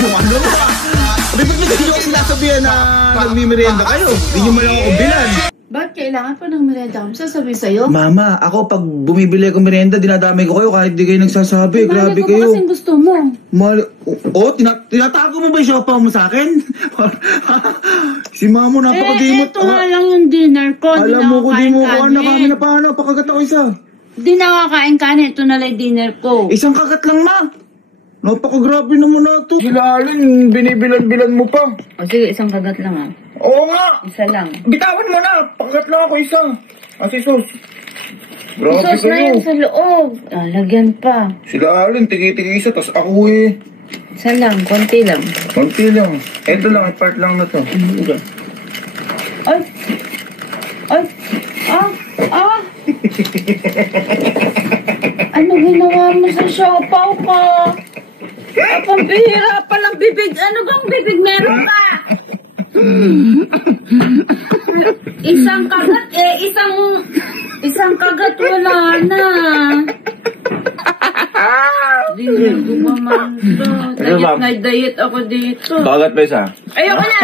Yung ano ba? Ba't hindi nyo sinasabihan na nagmimerienda kayo? Hindi nyo malang ako bilan. Bakit kailangan pa ng merienda? Kung sasabihin sa'yo? Mama, ako pag bumibili akong merienda, dinadamay ko kayo kahit di kayo nagsasabi. Grabe ko kayo. Kasing gusto mo. Tinatago mo ba yung siopaw mo sa akin? Si Mamo, napakadimot. Ito nga lang yung dinner ko. Alam mo ko, di mo ko anak kami na paano. Pakagat ako isa. Di nakakain kanin. Ito na lang dinner ko. Isang kagat lang, ma. Napakagrabe naman na ito. Sila Alin, binibilan-bilan mo pa. O sige, isang kagat lang ah. Oo nga. Isa lang. Bitawan mo na. Pakagat lang ako isa. Sus. Grabe Sos na yan sa loob. Lagyan pa. Sila Alin, tigi-tigi isa. Tas ako Isa lang, konti lang. Konti lang. Ito lang, part lang na to. Ay! Ano ginawa mo sa siopaw ko? Pambihira pa ng bibig. Ano bang bibig meron ka? Isang kagat isang kagat wala na. Hindi ko pa man. Diet ako dito. Kagat pa isa? Ayoko na!